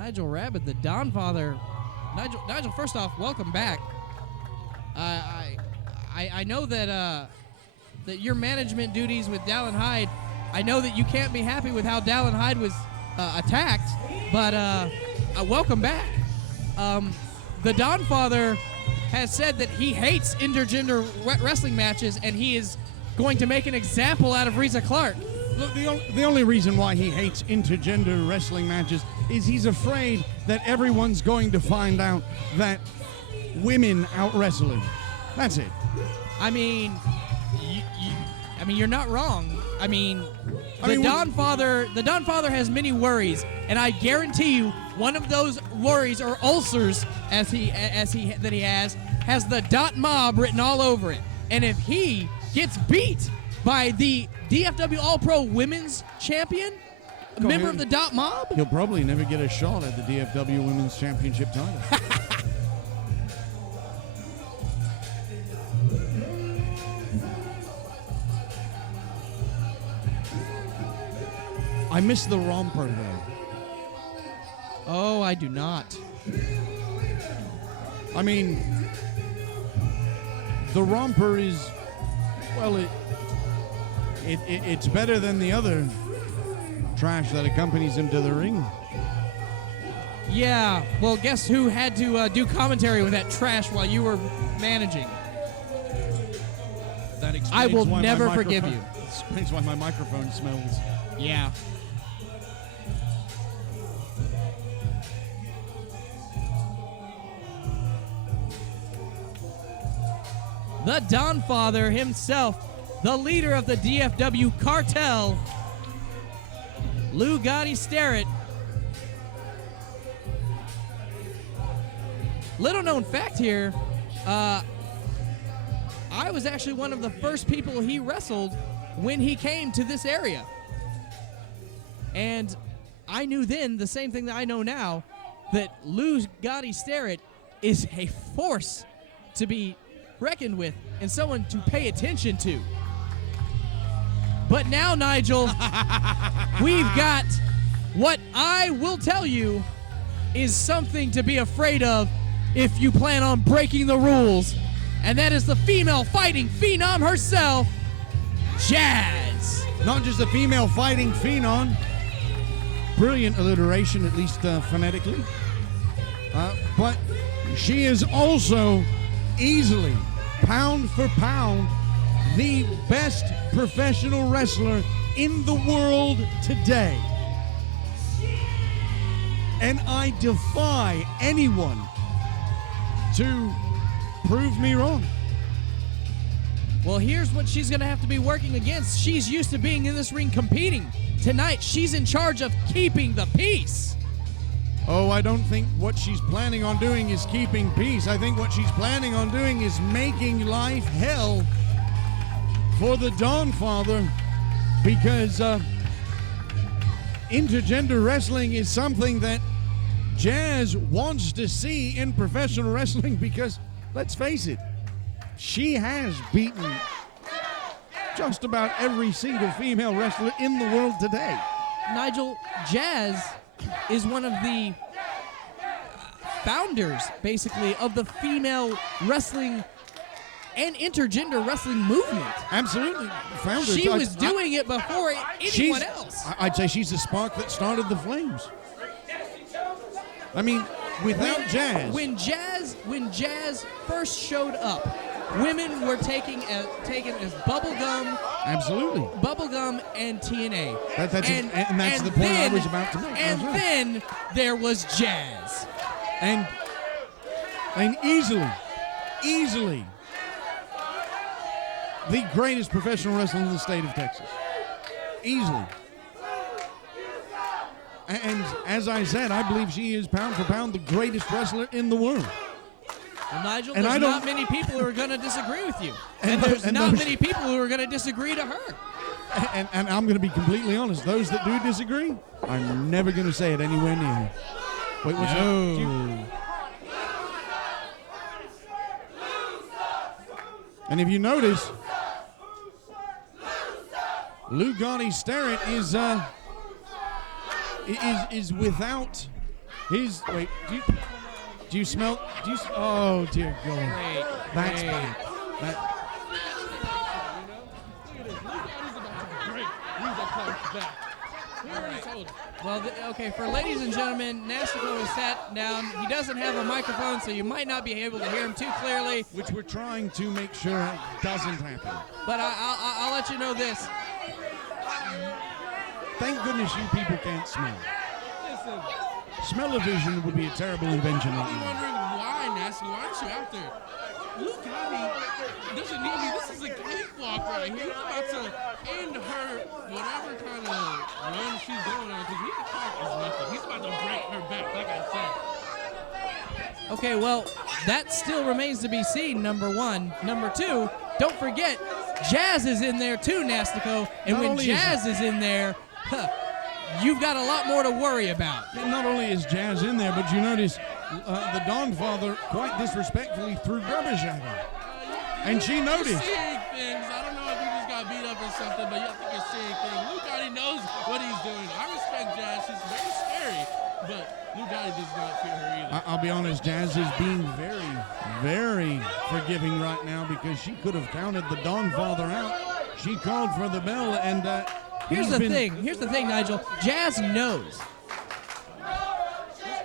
Nigel Rabbit, the Don Father. Nigel, first off, welcome back. I know that that your management duties with Dallin Hyde, I know that you can't be happy with how Dallin Hyde was attacked, but welcome back. The Don Father has said that he hates intergender wrestling matches, and he is going to make an example out of Reiza Clark. Look, the only reason why he hates intergender wrestling matches is he's afraid that everyone's going to find out that women out-wrestle him. That's it. I mean, you're not wrong. The Don Father has many worries, and I guarantee you, one of those worries or ulcers, that he has the dot mob written all over it. And if he gets beat by the DFW All-Pro Women's Champion, a member of the dot mob, he'll probably never get a shot at the DFW Women's Championship title. I miss the romper, though. Oh, I do not. I mean, the romper is, well, it's better than the other trash that accompanies him to the ring. Yeah, well, guess who had to do commentary with that trash while you were managing? That explains I will why never my forgive you. Explains why my microphone smells. Yeah. The Don Father himself, the leader of the DFW cartel, Lou Gotti Starrett. Little known fact here, I was actually one of the first people he wrestled when he came to this area. And I knew then the same thing that I know now, that Lou Gotti Starrett is a force to be reckoned with and someone to pay attention to. But now, Nigel, we've got what I will tell you is something to be afraid of if you plan on breaking the rules, and that is the female fighting phenom herself, Jazz. Not just a female fighting phenom, brilliant alliteration, at least phonetically, but she is also easily, pound for pound, the best professional wrestler in the world today. And I defy anyone to prove me wrong. Well, here's what she's going to have to be working against. She's used to being in this ring competing. Tonight, she's in charge of keeping the peace. Oh, I don't think what she's planning on doing is keeping peace. I think what she's planning on doing is making life hell for the Don Father, because intergender wrestling is something that Jazz wants to see in professional wrestling because, let's face it, she has beaten just about every single female wrestler in the world today. Nigel, Jazz is one of the founders, basically, of the female wrestling and intergender wrestling movement. Absolutely. Founder. She was doing it before anyone else. I'd say she's the spark that started the flames. I mean, without Jazz. When Jazz first showed up, women were taken as bubblegum. Absolutely. Bubblegum and TNA. And that's the point I was about to make. And then there was Jazz. And easily, the greatest professional wrestler in the state of Texas. Easily. And as I said, I believe she is pound for pound the greatest wrestler in the world. Well, Nigel, there's not many people who are going to disagree with you. And there's not many people who are going to disagree to her. And I'm going to be completely honest. Those that do disagree, I'm never going to say it anywhere near her. Wait, what's that? And if you notice, Lou Gotti Starrett is without Wait, do you smell? Oh dear God. Great. That's great. bad. That, Well, okay, for ladies and gentlemen, Nastico is sat down. He doesn't have a microphone, so you might not be able to hear him too clearly. which we're trying to make sure doesn't happen. But I'll let you know this. Thank goodness you people can't smell. Listen, Smell-o-vision would be a terrible invention. I'm wondering why, Nasty. Why aren't you out there? Lou Gotti doesn't need me. This is a cakewalk right here. He's about to end her whatever kind of run she's going on, because Reiza Clark is nothing. He's about to break her back, like I said. Okay, well, that still remains to be seen, number one. Number two, don't forget, Jazz is in there too, Nastico. And Not when only is- Jazz is in there, you've got a lot more to worry about. And not only is Jazz in there, but you notice the Dawn Father quite disrespectfully threw rubbish at her. And she You're noticed. seeing things. I don't know if he just got beat up or something, but I think you're seeing things. Lou Gotti knows what he's doing. I respect Jazz. She's very scary, but Lou Gotti does not fear her either. I'll be honest, Jazz is being very, very forgiving right now because she could have counted the Dawn Father out. She called for the bell, and Here's he's the been- thing. Here's the thing, Nigel. Jazz knows. This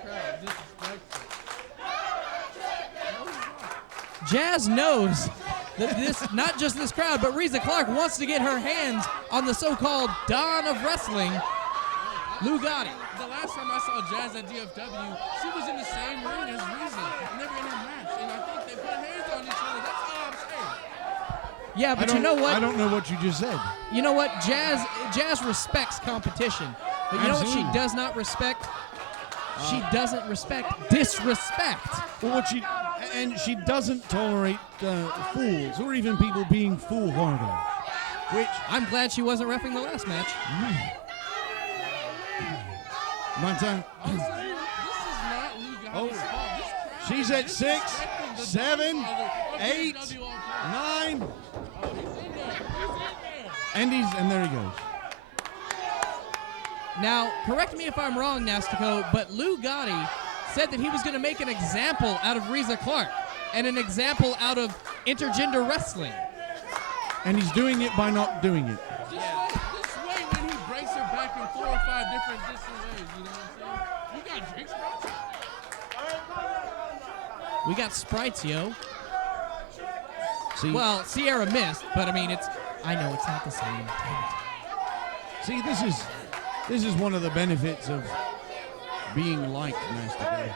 crowd disrespectful. Jazz knows that this, not just this crowd, but Reiza Clark wants to get her hands on the so-called Dawn of Wrestling, Lou Gotti. The last time I saw Jazz at DFW, she was in the same ring as Reiza, and they were in a match, and I think they put hands on each other. That's all I'm saying. Yeah, I but don't- you know what? I don't know what you just said. You know what? Jazz respects competition. But you know what she Absolutely. does not respect? She doesn't respect disrespect. Well, she doesn't tolerate fools or even people being foolhardy. Which, I'm glad she wasn't reffing the last match. but This is not Lou Gotti's fault. This crowd she's is at 6, disrespecting the 7, Godfather of 8, DFW All-Pro. 9, Oh, he's in there. He's in there. and there he goes. Now, correct me if I'm wrong, Nastico, but Lou Gotti said that he was going to make an example out of Reiza Clark and an example out of intergender wrestling. And he's doing it by not doing it. Just wait when he breaks her back in 4 or 5 different ways. You know what I'm saying? You got drinks, bro? We got sprites, yo. See, Well, Sierra missed, but I mean, I know it's not the same. Damn it. see, this is one of the benefits of being liked, Nastico.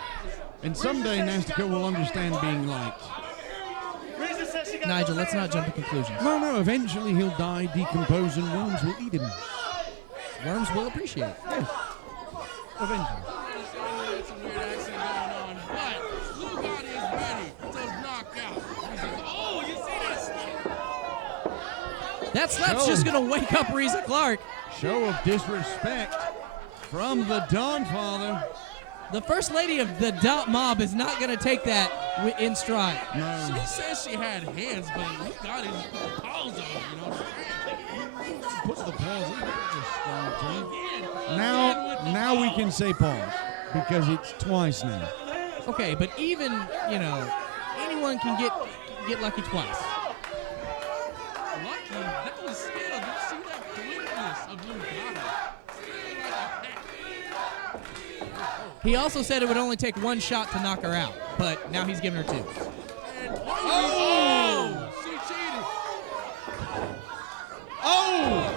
And someday Nastico will understand being liked. Nigel, let's not jump to conclusions. No, eventually he'll die, decompose, and worms will eat him. Worms will appreciate it. Yes, eventually. It's a weird accent going on, but Lou Gotti is ready to knock out. He's like, oh, you see this? That slap's Show. just going to wake up Reiza Clark. Show of disrespect from the Dawn Father. The first lady of the Dot Mob is not going to take that in stride. No. She says she had hands, but Lou Gotti just put the paws on her, you know? Put the pause. Again. Now we can say pause because it's twice now. Okay, but even, anyone can get lucky twice. Lucky, that was still, did you see that quickness of Lou Gotti? Still like a cat. He also said it would only take one shot to knock her out, but now he's giving her 2. And oh! She cheated. Oh!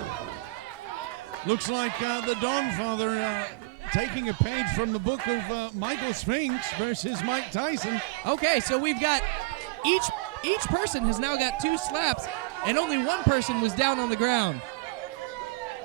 Looks like the Dawn Father taking a page from the book of Michael Spinks versus Mike Tyson. Okay, so we've got each person has now got 2 slaps, and only one person was down on the ground.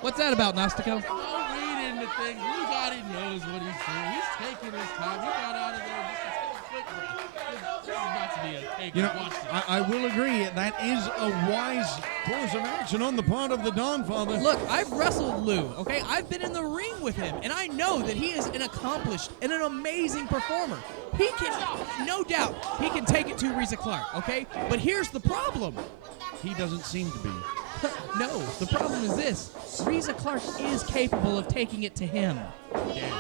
What's that about, Nastico? Don't read into things. Lou Gotti knows what he's doing. He's taking his time. He got out of there just to take a quick breath. This is about to be a take. You know, Watch this. I will agree that is a wise course of action on the part of the Dawn Father. Look, I've wrestled Lou, okay? I've been in the ring with him, and I know that he is an accomplished and an amazing performer. He can, no doubt, he can take it to Reiza Clark, okay? But here's the problem. He doesn't seem to be. No, the problem is this. Reiza Clark is capable of taking it to him. Yes.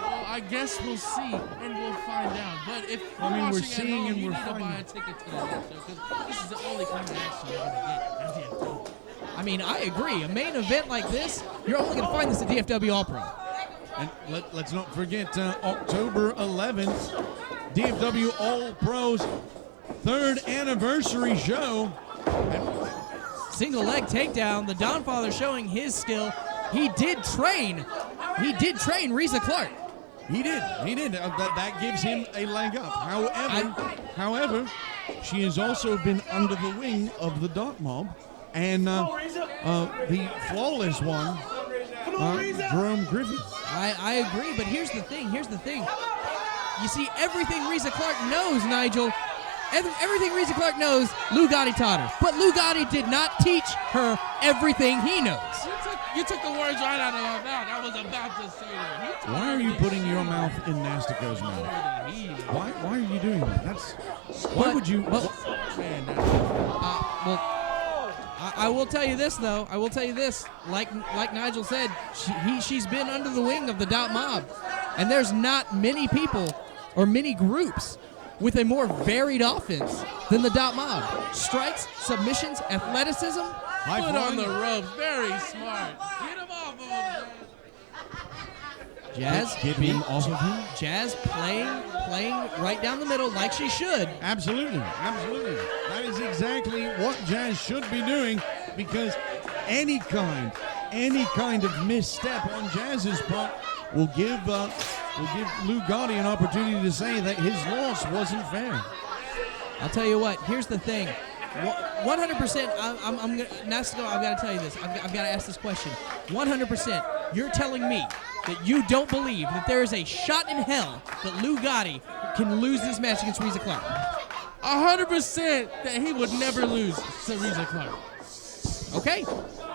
Well, I guess we'll see and we'll find out. But if I mean, you're we're watching seeing at home, and you we're need to finding. buy a ticket to the next show because this is the only kind of action you're going to get at DFW. I mean, I agree. A main event like this, you're only going to find this at DFW All-Pro. And let's not forget October 11th, DFW All-Pro's 3rd anniversary show. Single leg takedown. The Don Father showing his skill. He did train Reiza Clark. He did. That gives him a leg up. However, she has also been under the wing of the Dark Mob, and the flawless one, Jerome Griffey. I agree, but here's the thing. You see, everything Reiza Clark knows, Nigel, everything Reiza Clark knows, Lou Gotti taught her. But Lou Gotti did not teach her everything he knows. You took the words right out of my mouth. I was about to say that. Why are you putting your mouth in Nastico's mouth? Why are you doing that? Why would you? I will tell you this, though. Like Nigel said, she's been under the wing of the Dot Mob. And there's not many people or many groups with a more varied offense than the Dot Mob. Strikes, submissions, athleticism. Put on the ropes. Very smart. Get him off of him. Jazz Get him off of him? Jazz playing right down the middle like she should. Absolutely. That is exactly what Jazz should be doing, because any kind of misstep on Jazz's part will give Lou Gotti an opportunity to say that his loss wasn't fair. I'll tell you what. Here's the thing. 100%. I'm gonna, Nastico, I've got to tell you this. I've got to ask this question. 100%. You're telling me that you don't believe that there is a shot in hell that Lou Gotti can lose this match against Reiza Clark? 100% that he would never lose to Reiza Clark. Okay,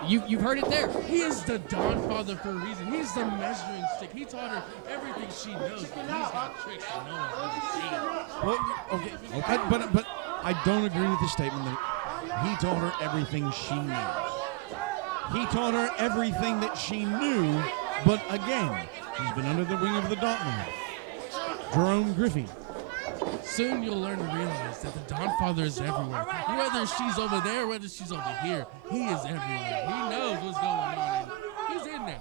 you've heard it there. He is the Don Father for a reason. He's the measuring stick. He taught her everything she knows, but he's got tricks that no one's ever seen. Well, okay. But I don't agree with the statement that he taught her everything she knows. He taught her everything that she knew, but again, she's been under the wing of the Dot Mob. Jerome Griffey. Soon you'll learn to realize that the Don Father is everywhere. Whether she's over there, whether she's over here, he is everywhere. He knows what's going on, and he's in there.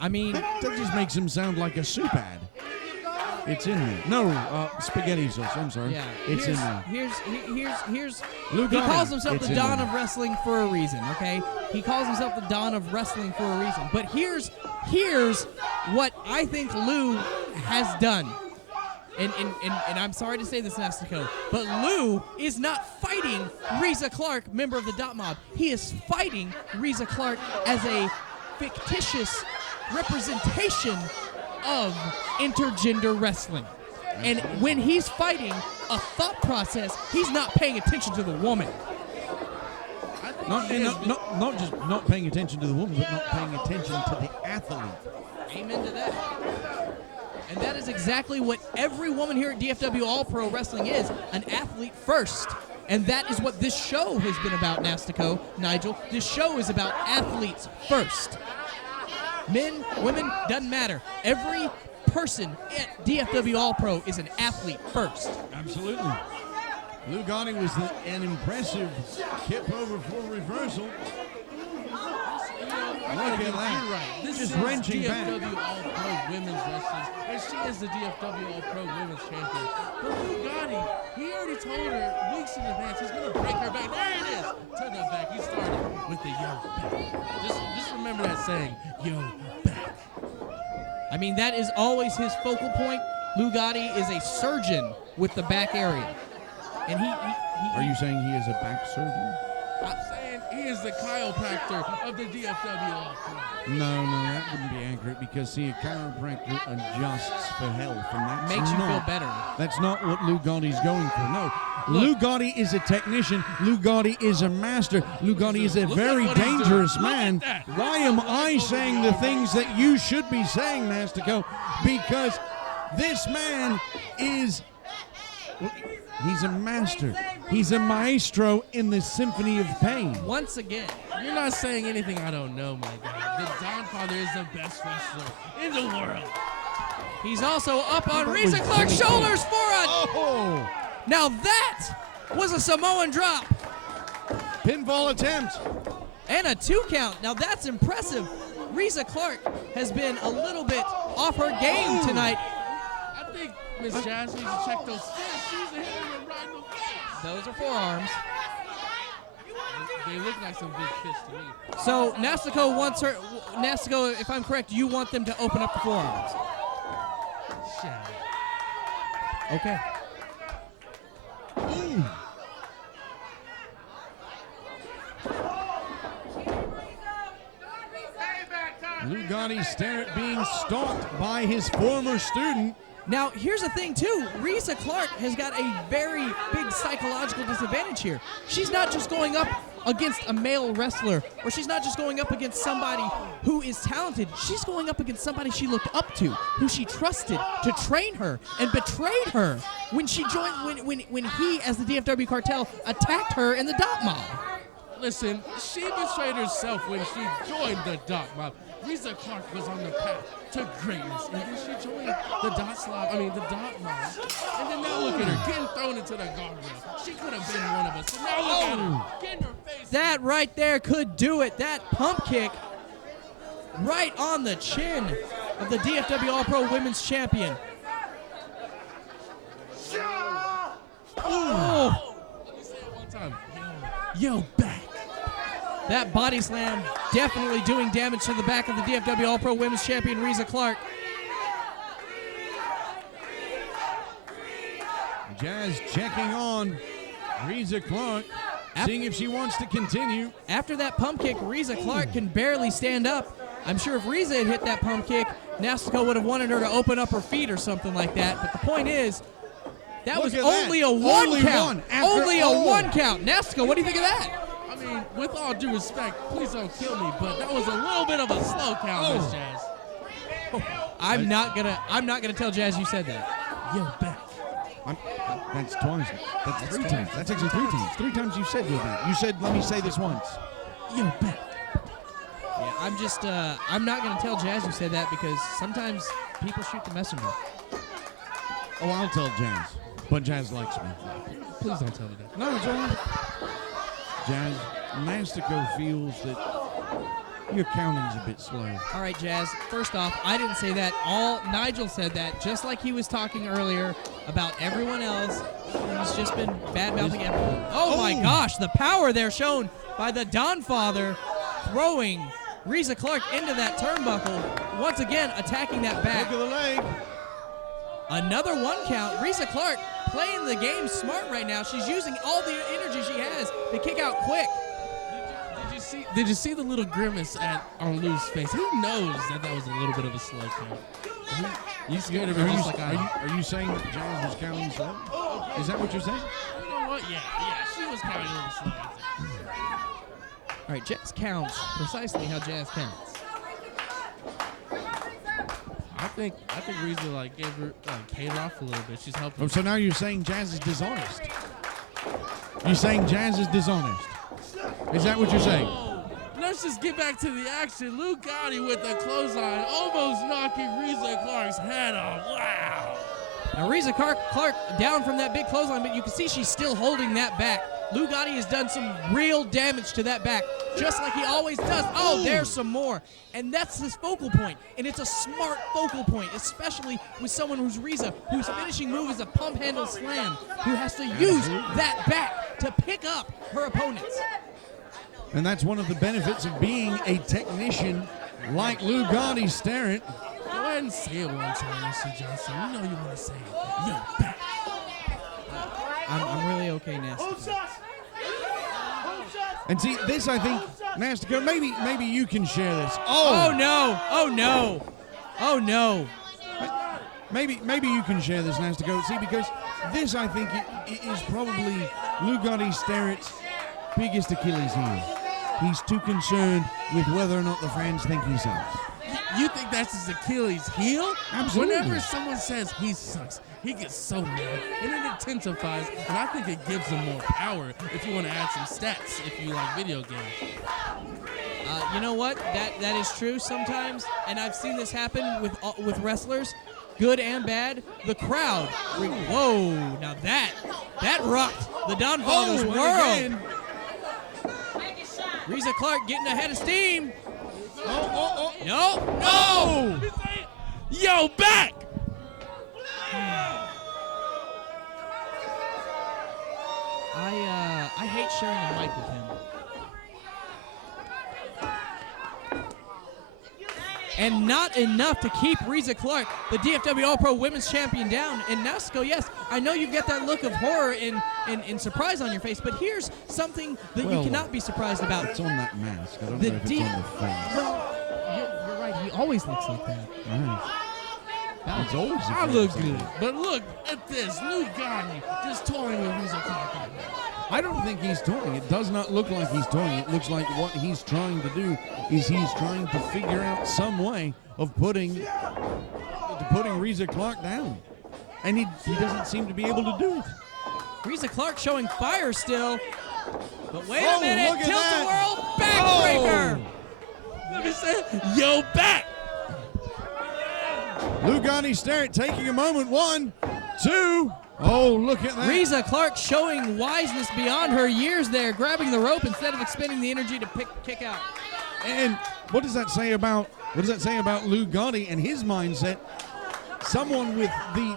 I mean, That just makes him sound like a soup ad. It's in there. No, spaghetti sauce. I'm sorry. yeah. It's in there. Here's. Lou He Gotti, calls himself it's the in Don there. of Wrestling for a reason. Okay, he calls himself the Don of Wrestling for a reason. But here's what I think Lou has done. And I'm sorry to say this, Nastico, but Lou is not fighting Reiza Clark, member of the Dot Mob. He is fighting Reiza Clark as a fictitious representation of intergender wrestling. And when he's fighting a thought process, he's not paying attention to the woman. Not just not paying attention to the woman, but not paying attention to the athlete. Amen to that. And that is exactly what every woman here at DFW All-Pro Wrestling is, an athlete first. And that is what this show has been about, Nastico, Nigel. This show is about athletes first. Men, women, doesn't matter. Every person at DFW All-Pro is an athlete first. Absolutely. Lou Gotti was an impressive kip over full reversal. Look at that. You're right. This Just is wrenching back. DFW All-Pro Women's Wrestling, and she is the DFW All-Pro Women's Champion. But Lou Gotti, he already told her weeks in advance he's going to break her back. There it is. To the back. He started with the yo back. Just remember that saying, yo back. I mean, that is always his focal point. Lou Gotti is a surgeon with the back area. And Are you saying he is a back surgeon? I'm saying he is the chiropractor of the DFW All-Pro. No, that wouldn't be accurate, because see, a chiropractor adjusts for health, and that's makes you feel not, better. That's not what Lou Gotti's going for. No, Look. Lou Gotti is a technician. Lou Gotti is a master. Lou Gotti is a Look at very what he's doing. dangerous Look at man. that. Why am I saying the things that you should be saying, Nastico? Because this man is... He's a master. He's a maestro in the symphony of pain. Once again, You're not saying anything I don't know, my guy. The Don Father is the best wrestler in the world. He's also up on That Reiza was Clark's Jimmy shoulders King. for a... Oh! Now that was a Samoan drop Pinfall attempt. and a 2 count. Now that's impressive. Reiza Clark has been a little bit off her game tonight. I think Miss Jazz needs to check those fists. She's hitting him right in the face. Those are forearms. They look like some big fists to me. So Nastico wants her... Nastico, if I'm correct, you want them to open up the forearms. Shit. Okay. Lou Gotti Sterrett being stalked by his former student. Now, here's the thing, too. Reiza Clark has got a very big psychological disadvantage here. She's not just going up against a male wrestler, or she's not just going up against somebody who is talented. She's going up against somebody she looked up to, who she trusted to train her, and betrayed her when she joined, when he, as the DFW cartel, attacked her in the dot mob. Listen, she betrayed herself when she joined the dot mob. Reiza Clark was on the path to greatness, and then she joined the dot mob. And then now look at her getting thrown into the guardrail. She could have been one of us. So now look at her getting her face. That right there could do it. That pump kick right on the chin of the DFW All-Pro Women's Champion. Oh. Let me say it one time. Yo, back. That body slam definitely doing damage to the back of the DFW All-Pro Women's Champion, Reiza Clark. Jazz checking on Reiza Clark, seeing if she wants to continue. After that pump kick, Reiza Clark can barely stand up. I'm sure if Reiza had hit that pump kick, Nastico would have wanted her to open up her feet or something like that. But the point is, that Look was at only that. a one Only count. one after Only a all. 1 count. Nastico, what do you think of that? I mean, with all due respect, please don't kill me, but that was a little bit of a slow count, Miss Jazz. I'm not gonna tell Jazz you said that. Yo, back. That's twice. That's 3 times. That's actually 3 times. 3 times you said you'll be. You said, let me say this once. Yo, back. Yeah, I'm not gonna tell Jazz you said that because sometimes people shoot the messenger. Oh, I'll tell Jazz. But Jazz likes me. Please don't tell me that. No, it's all right. Jazz, Nastico feels that your counting's a bit slow. All right, Jazz. First off, I didn't say that. Nigel said that, just like he was talking earlier about everyone else. He's just been bad-mouthing everyone. Oh my gosh, the power there shown by the Don Father throwing Reiza Clark into that turnbuckle. Once again, attacking that back. Look at the leg. Another 1 count. Reiza Clark playing the game smart right now. She's using all the energy she has to kick out quick. Did you see the little grimace on Lou's face? He knows that was a little bit of a slow count. You scared of her just like I am. Are you saying that Jazz was counting slow? Is that what you're saying? You know what? Yeah, she was counting a little slow. All right, Jazz counts precisely how Jazz counts. I think Reiza gave her paid her off a little bit. She's helping. Oh, so now you're saying Jazz is dishonest. You're saying Jazz is dishonest. Is that what you're saying? Oh, let's just get back to the action. Lou Gotti with the clothesline, almost knocking Reiza Clark's head off. Wow. Now Reiza Clark down from that big clothesline, but you can see she's still holding that back. Lou Gotti has done some real damage to that back, just like he always does. Oh, there's some more. And that's his focal point. And it's a smart focal point, especially with someone who's Reiza, whose finishing move is a pump handle slam, who has to use that back to pick up her opponents. And that's one of the benefits of being a technician like Lou Gotti Sterrett. Go ahead and say it one time, Mr. Johnson. You know you want to say it. Yo, back. I'm really okay, Nasty. And see, this I think, Nastico, maybe you can share this. Oh no! Oh no! Oh no! Maybe you can share this, Nastico. See, because this I think is probably Lou Gotti Sterrett's biggest Achilles heel. He's too concerned with whether or not the fans think he sucks. You think that's his Achilles heel? Absolutely. Whenever someone says he sucks, he gets so mad, and it intensifies, and I think it gives him more power if you want to add some stats if you like video games. You know what? That is true sometimes, and I've seen this happen with wrestlers. good and bad. The crowd. Whoa! Now that rocked the Donfather's world. Reiza Clark getting ahead of steam. No! Yo, back! I hate sharing the mic with him. And not enough to keep Reiza Clark, the DFW All-Pro Women's Champion, down. And Nasico, yes, I know you've got that look of horror and surprise on your face, but here's something that you cannot be surprised about. It's on that mask. I don't know if it's on the face. Well, you're right. He always looks like that. Right. It's always I look good. But look at this. Lou Gotti just toying with Reiza Clark right now. I don't think he's toying. It does not look like he's toying. It looks like what he's trying to do is he's trying to figure out some way of putting Reiza Clark down. And he doesn't seem to be able to do it. Reiza Clark showing fire still. But wait a Look minute. at Tilt-a-whirl that. backbreaker. Let me say, yo, back! Lou Gotti Sterrett taking a moment. 1, 2. Oh, look at that. Reiza Clark showing wiseness beyond her years there, grabbing the rope instead of expending the energy to kick out. And what does that say about Lou Gotti and his mindset? Someone with the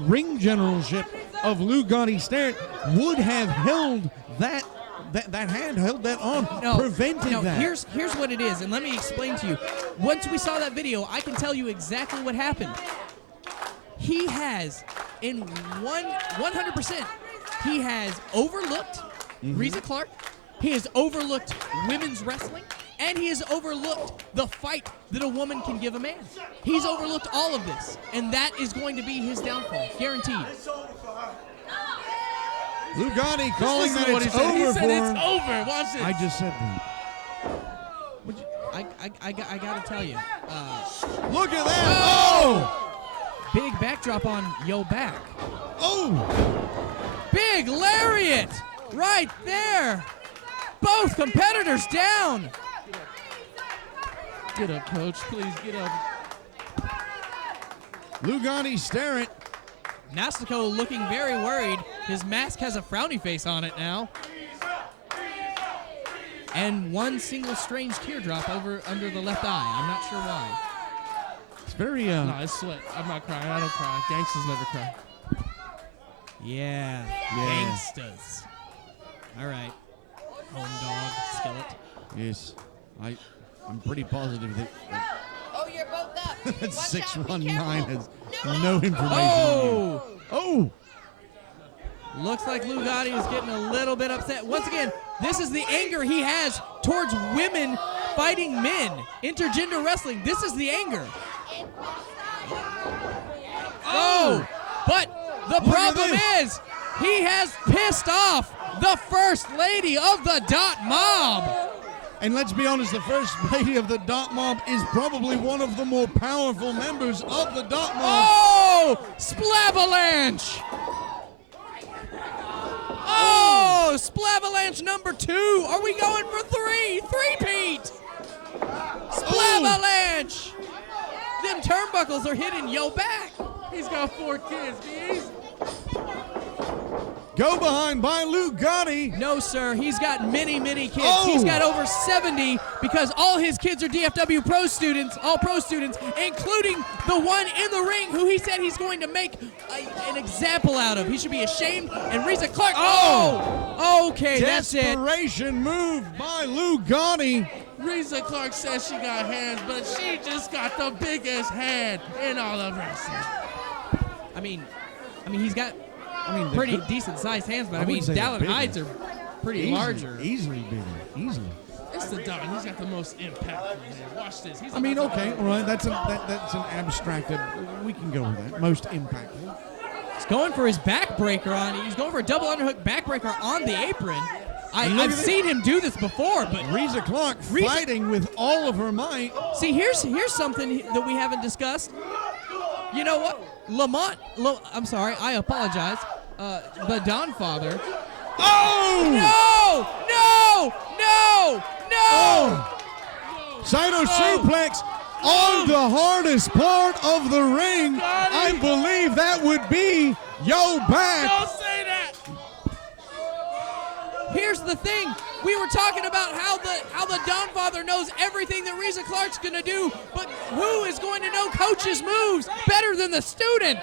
ring generalship of Lou Gotti Sterrett would have held that hand, held that arm, prevented that. Here's what it is, and let me explain to you. Once we saw that video, I can tell you exactly what happened. He has, in 100%, he has overlooked Reiza Clark, he has overlooked women's wrestling, and he has overlooked the fight that a woman can give a man. He's overlooked all of this, and that is going to be his downfall, guaranteed. Lou Gotti calling that it's over He for said him. it's over. Watch this. I just said that. I gotta tell you. Look at that. Oh! Big backdrop on Yo Back. Oh! Big lariat right there. Both competitors down. Get up, coach. Please get up. Lou Gotti Sterrett. Nasico looking very worried. His mask has a frowny face on it now. And one single strange teardrop under the left eye. I'm not sure why. It's very No, it's sweat. I'm not crying. I don't cry. Gangsters never cry. Yeah. Gangstas. All right. Home dog, skillet. Yes. I'm pretty positive that Oh, you're both up. that Watch out, be 619 careful. has no information. Oh! Oh! Looks like Lou Gotti is getting a little bit upset. Once again, this is the anger he has towards women fighting men. Intergender wrestling. This is the anger. Oh! But the problem is, he has pissed off the First Lady of the Dot Mob. And let's be honest, the First Lady of the Dot Mob is probably one of the more powerful members of the Dot Mob. Oh! Splavalanche! Oh! Splavalanche number 2. Are we going for 3? Three-peat! Splavalanche! Them turnbuckles are hitting Yo Back. He's got 4 kids. He's Go behind by Lou Gotti. No, sir. He's got many, many kids. Oh. He's got over 70 because all his kids are DFW Pro students, all pro students, including the one in the ring who he said he's going to make an example out of. He should be ashamed. And Reiza Clark. Oh! Okay, that's it. Desperation move by Lou Gotti. Reiza Clark says she got hands, but she just got the biggest hand in all of wrestling. I mean, he's got they're pretty good. decent-sized hands, but I I mean, wouldn't say they're Dallin bigger. Hyde's are pretty larger. Easily bigger. Easily. It's the Don. He's got the most impact. Man. Watch this. He's I mean, about to- okay, all right. That's an abstracted. We can go with that. Most impactful. He's going for his backbreaker on. He's going for a double underhook backbreaker on the apron. And look I've at this. seen him do this before, but Reiza Clark Reiza- fighting with all of her might. see, here's something that we haven't discussed. You know what? I'm sorry, I apologize. The Don Father. Oh! No! Saito suplex on the hardest part of the ring. I believe that would be your back. Don't say that. Here's the thing. We were talking about how the Dawnfather knows everything that Reiza Clark's going to do, but who is going to know Coach's moves better than the student?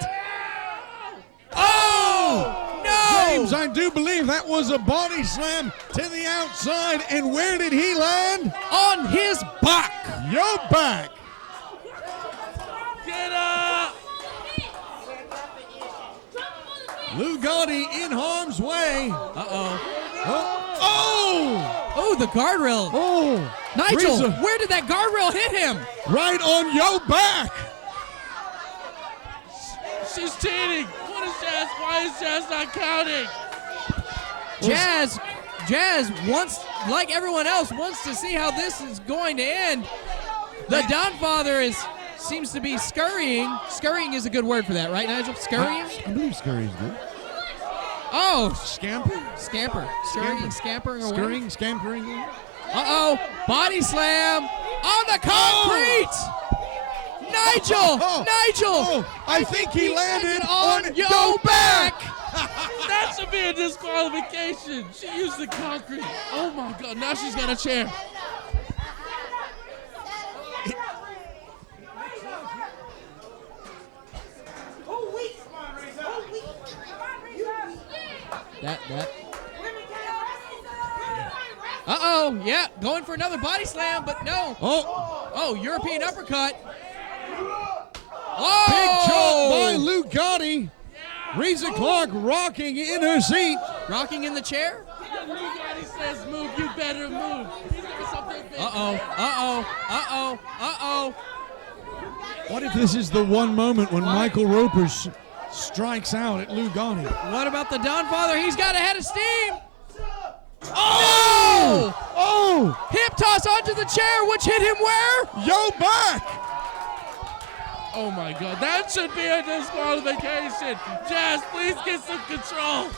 Oh, no! James, I do believe that was a body slam to the outside, and where did he land? On his back. Your back. Get up. Lou Gotti in harm's way. Uh-oh. Oh! Oh, the guardrail. Oh! Nigel, Reiza, where did that guardrail hit him? right on your back. She's cheating. What is Jazz? Why is Jazz not counting? Jazz wants, like everyone else, wants to see how this is going to end. The Dawnfather seems to be scurrying. Scurrying is a good word for that, right, Nigel? Scurrying? I believe scurry's good. Oh, Scamper? scamper. Scurrying, scampering, or whatever. Scurrying, scampering. Uh-oh, body slam on the concrete. Nigel, Nigel. Oh, I think he landed on your back. That should be a disqualification. She used the concrete. Oh my God! Now she's got a chair. That. Uh-oh, yeah, going for another body slam, but no. Oh, European uppercut. Oh! Big chop by Lou Gotti. Reiza Clark rocking in her seat. Rocking in the chair. Lou Gotti says move, you better move. He's got something big. Uh-oh. What if this is the one moment when Michael Roper strikes out at Lou Gotti? What about the Dawnfather? He's got a head of steam. Oh! Oh! Hip toss onto the chair, which hit him where? Yo back! Oh my God! That should be a disqualification. Jazz, please get some control.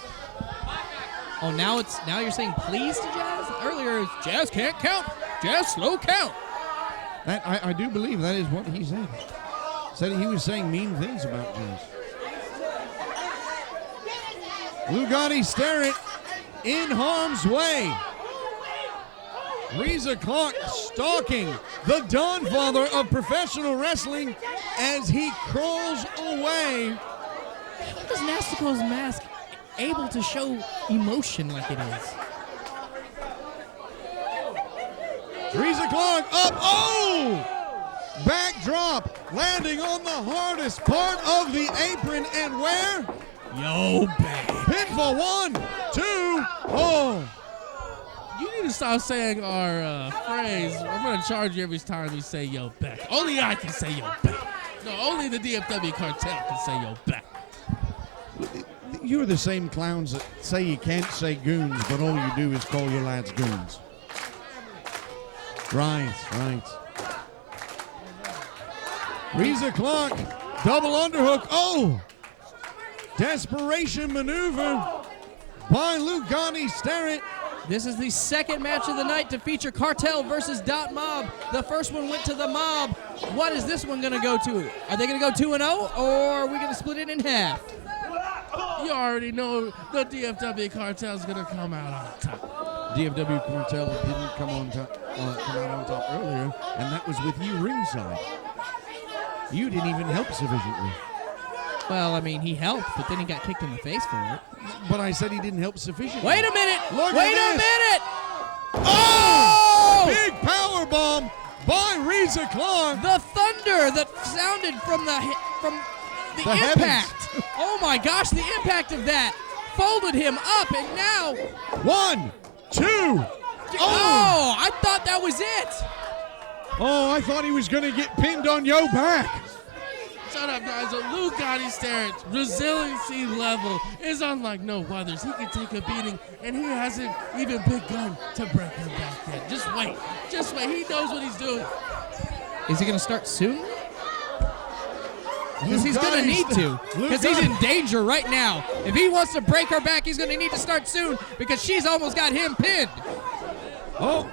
Oh, now you're saying please to Jazz? Earlier, it's Jazz can't count. Jazz slow count. That I do believe that is what he said. Said he was saying mean things about Jazz. Lou Gotti Starrett in harm's way. Reiza Clark stalking the Dawnfather of professional wrestling as he crawls away. How does Nasticle's mask able to show emotion like it is? Reiza Clark up, oh! Backdrop, landing on the hardest part of the apron, and where? Yo, back. Pinfall, 1, 2, oh. You need to stop saying our phrase. I'm gonna charge you every time you say yo back. Only I can say yo back. No, only the DFW cartel can say yo back. You're the same clowns that say you can't say goons, but all you do is call your lads goons. Right. Reiza Clark, double underhook. Oh! Desperation maneuver by Lou Gotti Starrett. This is the second match of the night to feature Cartel versus Dot Mob. The first one went to the Mob. What is this one going to go to? Are they going to go 2-0, or are we going to split it in half? You already know the DFW cartel is gonna come out on top. DFW Cartel didn't come out on top earlier, and that was with you ringside. You didn't even help sufficiently. Well, I mean, he helped, but then he got kicked in the face for it. But I said he didn't help sufficiently. Wait a minute! Look Wait at a this. minute! Oh! Big power bomb by Reiza Clark. The thunder that sounded from the The impact. Oh my gosh, the impact of that folded him up, and now 1, 2. Oh, I thought that was it. Oh, I thought he was going to get pinned on your back. Shut up, Nigel. Lou Gotti Starrett's resiliency level is unlike no others. He can take a beating, and he hasn't even begun to break her back yet. Just wait. He knows what he's doing. Is he going to start soon? Because he's Lou going to Gotti's need to. Lou Because he's Gotti- in danger right now. If he wants to break her back, he's going to need to start soon because she's almost got him pinned. Oh,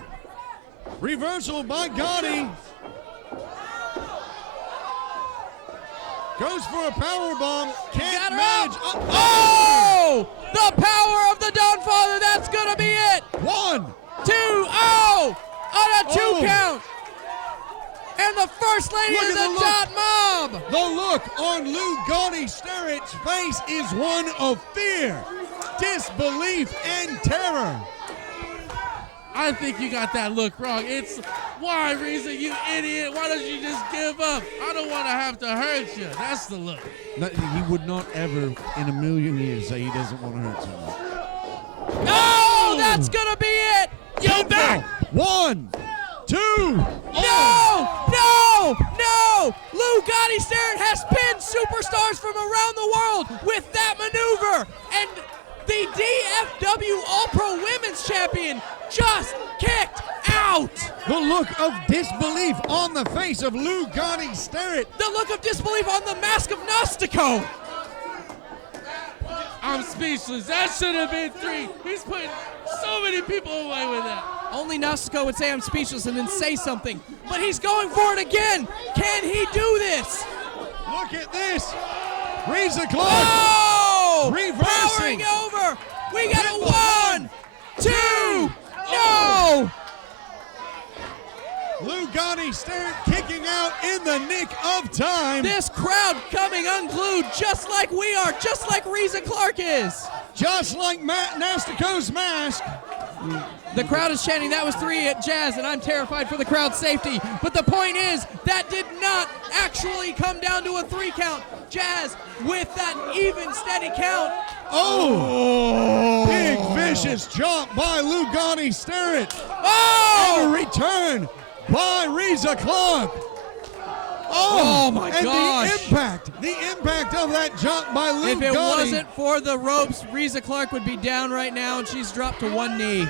reversal by Gotti. Goes for a power bomb. Can't Got her manage. up. Oh! The power of the Dawn Father. That's going to be it. 1, 2, oh! On a 2 Oh. count. And the First Lady Look of at the the look. Dot Mob. The look on Lou Gotti Sterrett's face is one of fear, disbelief, and terror. I think you got that look wrong. It's why, Reiza, you idiot. Why don't you just give up? I don't want to have to hurt you. That's the look. He would not ever in a million years say he doesn't want to hurt someone. Oh, that's going to be it. Yo, back. 1, 2. No! Lou Gotti Sterrett has pinned superstars from around the world with that maneuver. And the DFW All-Pro Women's Champion just kicked out. The look of disbelief on the face of Lou Gotti Sterrett. The look of disbelief on the mask of Gnostico. I'm speechless. That should have been 3. He's putting so many people away with that. Only Gnostico would say I'm speechless and then say something. But he's going for it again. Can he do this? Look at this. Reiza Clark. Oh! Reversing. Powering over. We got a 1, 2. Oh. No! Lou Gotti Sterrett kicking out in the nick of time. This crowd coming unglued just like we are, just like Reiza Clark is. Just like Matt Nastico's mask. The crowd is chanting, that was 3 at Jazz, and I'm terrified for the crowd's safety. But the point is, that did not actually come down to a 3 count. Jazz with that even, steady count. Oh! Big vicious chop by Lou Gotti Sterrett. Oh! And a return by Reiza Clark. Oh my and gosh. the impact of that jump by Lou If it Gotti. wasn't for the ropes, Reiza Clark would be down right now, and she's dropped to 1 knee.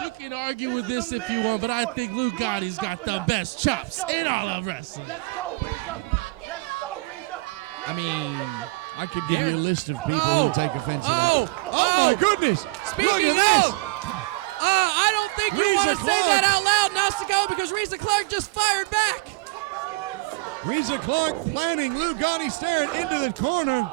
You can argue with this if you want, but I think Lou Gotti's got the best chops in all of wrestling. I mean, I could give you a list of people who take offense to oh, that. Oh my goodness! Speaking Look at of, I don't think you Reiza want to say Clark. that out loud, Gnostico, because Reiza Clark just fired back. this. Reiza Clark planting Lou Gotti Sterrett into the corner.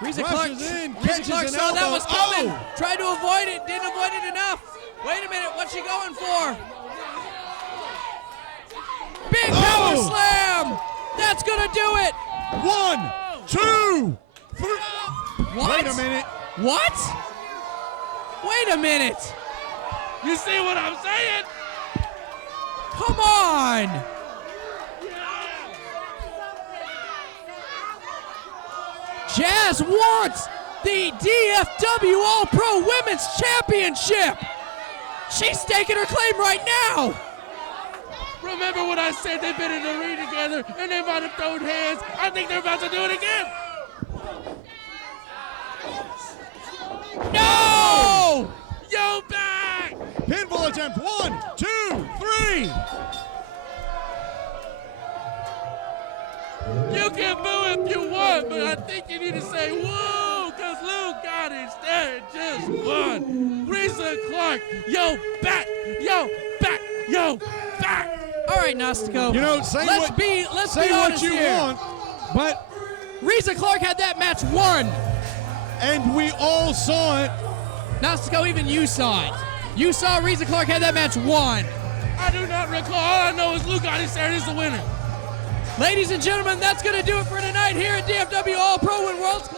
Reiza Clark, Rushes in, Reiza catches Clark an saw that elbow. was coming. Oh. Tried to avoid it, didn't avoid it enough. Wait a minute, what's she going for? Big power Oh. slam. That's gonna do it. 1, 2, 3. What? Wait a minute. What? Wait a minute. You see what I'm saying? Come on. Jazz wants the DFW All-Pro Women's Championship. She's staking her claim right now. Remember when I said they've been in the ring together and they might have thrown hands? I think they're about to do it again. No! Yo, back! Pinfall attempt. 1, 2, 3. You can boo if you want, but I think you need to say woo, because Lou Gotti Sterrett just won. Reiza Clark, yo, back, yo, back, yo, back. All right, Gnostico. You know, say let's what, be say what honest you here. want, but Reiza Clark had that match won. and we all saw it. Gnostico, even you saw it. You saw Reiza Clark had that match won. I do not recall. All I know is Lou Gotti Sterrett is the winner. Ladies and gentlemen, that's going to do it for tonight here at DFW All-Pro World's